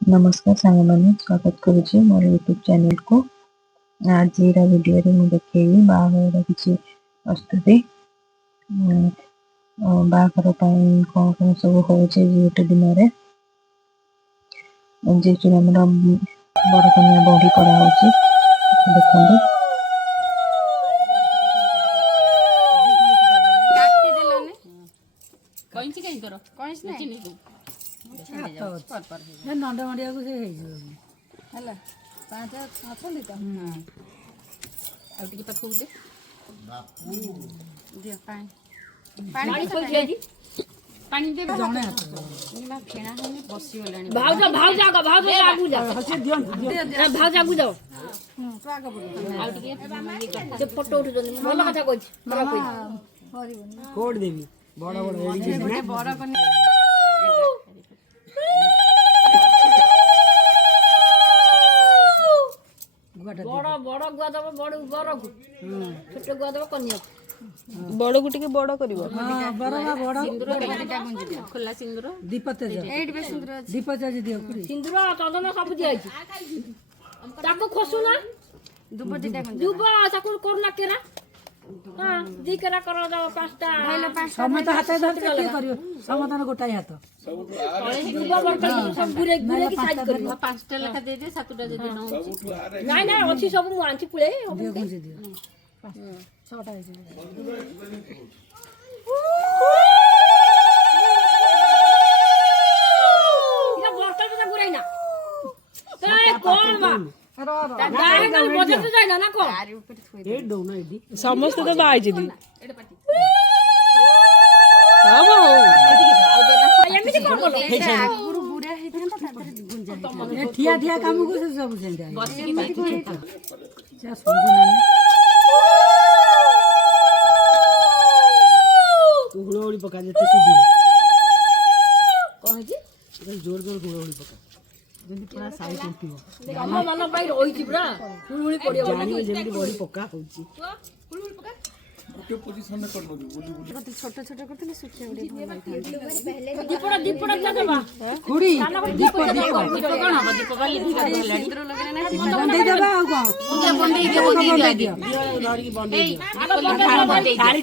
नमस्कार सांग मैंने स्वागत करुच्ची मोर यूट्यूब चैनल को। आज वीडियो रे मुझे देखी बाहर किसी प्रस्तुति बाहर कौन कौन सब हो गोटे दिन में जो बड़ कन्या बड़ी पड़ा देखते नंदा मंडिया को है पाँच अच्छी तो पाखु दे पानी दे जने फेणा होने बसी गलानी भाउजा भाउजा का भाउजा आगु जा भाउजा आगु जाओ तो आगु जे फोटो उठ जनी भलो कथा कहछि हमरा कहछि कोड देबी बड़ा बड़ा एडी बड़ा कने बड़ा बड़ा गुआ दब बड़ बड़ को छोट गुआ दब कन्या बड़ को टिके बड़ करिवो हां बड़ा बड़ा सिंदूर एटा गुंजी दिया खोला सिंदूर दीपतेज एट बे सिंदूर दीपतेज दियो सिंदूर चंदन सब दिया छि ताको खोसु ना दुब दिटा गुंजी दुब ताको करना केरा हां दी केरा कर दो पांचटा भाईला पांच समय तो हाथ धर के करियो समतन गोटाई हाथ दुब बरका सब गुरे गुरे की साइज करियो पांचटा लेखा दे दे सातटा दे दे नहीं नहीं अछि सब मु आंची पुळे दियो गुंजी दियो छटा है इना बोतल पे गुराई ना ए कौन बा डायरेक्ट बजत जाय ना को ए डो ना एडी समस्त तो बाई दी एडे पाटी हां एमिति कोन बोलो गुरु बुरा हेतन त तादर गुंजा ए ठिया ठिया काम को सब सेंदा बसी की जा समझ ना हुड़ोड़ी पका जेते सुधी कोन जी जोर जोर हुड़ोड़ी पका जेंति पूरा साई उठियो हम मन भाई रोई छी पूरा हुड़ोड़ी पड़ियो जानी जेंति बॉडी पका होची हुड़ोड़ी पका ओके पोजीशन में कर लो बोली बोली छोटा छोटा करते सुखे उड़ी दीपड़ा दीपड़ा क्या देबा खुड़ी दीप दीप कोन हो दीप वाली सिंदूर लगने ना बंदे देबा आ को बंदे दे दियो धर की बंदे दियो बंदे गाड़ी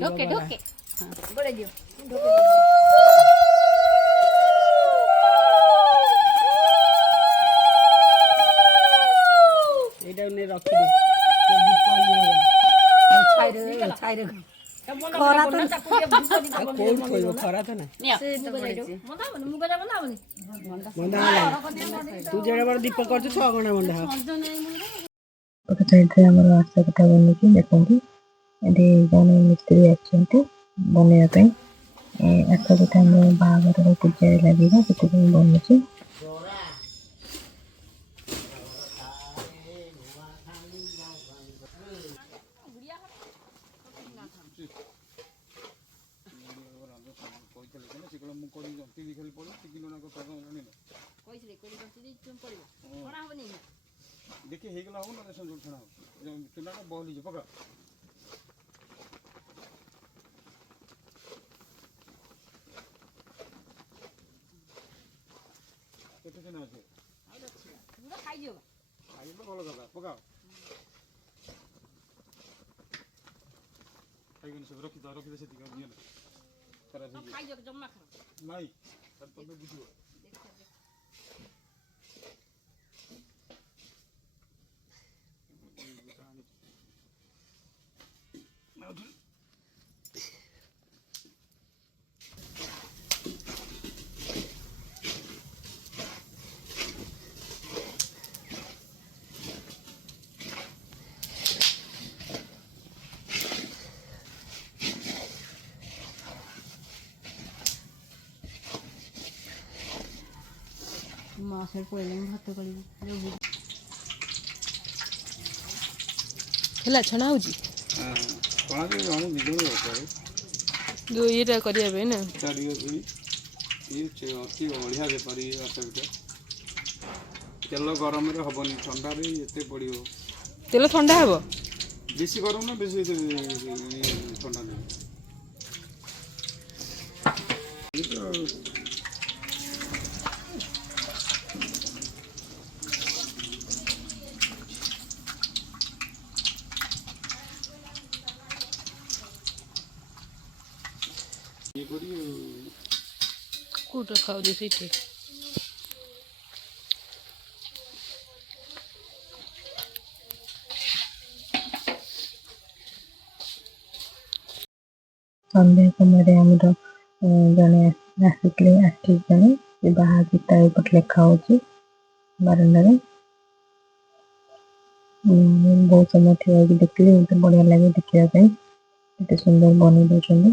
ढोके ढोके बड़े दियो एटा ने रखी दे छाई रे खरा तो कोन खोयो खरा तो ना से तो बड़े मदा मुगा जा मंदा तू जेडे बड़ दीप करछ 6 गणा मंदा एक साइड रे हमर रास्ता कथा बनी कि देखंती एदे जने मिस्त्री अच्छे बने पे अच्छा कथा हम बागर पूजा लागेगा सेते बनी छी देखिए हे गला हो ना देसन जोड़ छना चुना का बॉल लीजिए पकड़ केते जना আছে पूरा खाई दियो खाई तो ভালো কথা पकड़ खाई सब रखी दे से दिया दिया करा दे खाई दियो जम्मा खा नहीं तब तो बुझियो ମାସରେ ପଳେଇଲେ ଭାତ କରିବି ହେଲା ଛଣା ହେଉଛି ଯେଉଁ ଇଏଟା କରିବା ପାଇଁ ନା ବଢ଼ିଆ ବେପାରୀ ତେଲ ଗରମରେ ହବନି ଥଣ୍ଡାରେ ଏତେ ପଡ଼ିବ ତେଲ ଥଣ୍ଡା ହେବ ବେଶୀ ଗରମ ନା ବେଶୀ ଥଣ୍ଡା ନାହିଁ କେଉଁଟା ଖାଉଛି ସେଇଠି ସନ୍ଧ୍ୟା ସମୟରେ ଆମର ଜଣେ ଆସିଥିଲେ ଆର୍ଟିଷ୍ଟ ଜଣେ ସେ ବାହା ଗୀତା ଏପଟେ ଲେଖା ହେଉଛି ବାରଣ୍ଡାରେ ବହୁତ ସମୟ ଠିଆ ହେଇକି ଦେଖିଲି ମୋତେ ବଢ଼ିଆ ଲାଗେ ଦେଖିବା ପାଇଁ ଏତେ ସୁନ୍ଦର ବନେଇ ଦେଉଛନ୍ତି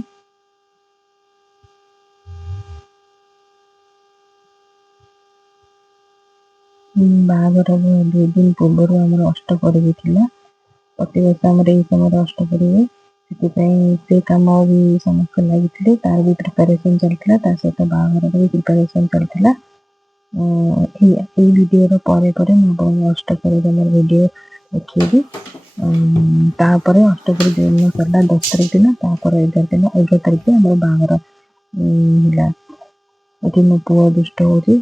ବାହାଘର 2 ଦିନ ପୂର୍ବରୁ ଆମର ଅଷ୍ଟପହରି ବି ଥିଲା ପ୍ରତିବର୍ଷ ଆମର ଏଇ ସମୟରେ ଅଷ୍ଟପହରି ହୁଏ ସେଥିପାଇଁ ସେ କାମ ବି ସମସ୍ତେ ଲାଗିଥିଲେ ତାର ବି ପ୍ରିପାରେସନ୍ ଚାଲିଥିଲା ତା ସହିତ ବାହାଘରର ବି ପ୍ରିପାରେସନ୍ ଚାଲିଥିଲା ଏଇ ଭିଡ଼ିଓର ପରେ ପରେ ମୁଁ ଆପଣଙ୍କୁ ଅଷ୍ଟପହରିର ମୋର ଭିଡ଼ିଓ ଦେଖେଇବି ତାପରେ ଅଷ୍ଟପହରି ଦିନ ସରିଲା 10 ତାରିଖ ଦିନ ତାପରେ 11 ତାରିଖ ଆମର ବାହାଘର ହେଲା ଏଠି ମୋ ପୁଅ ଦୁଷ୍ଟ ହେଉଛି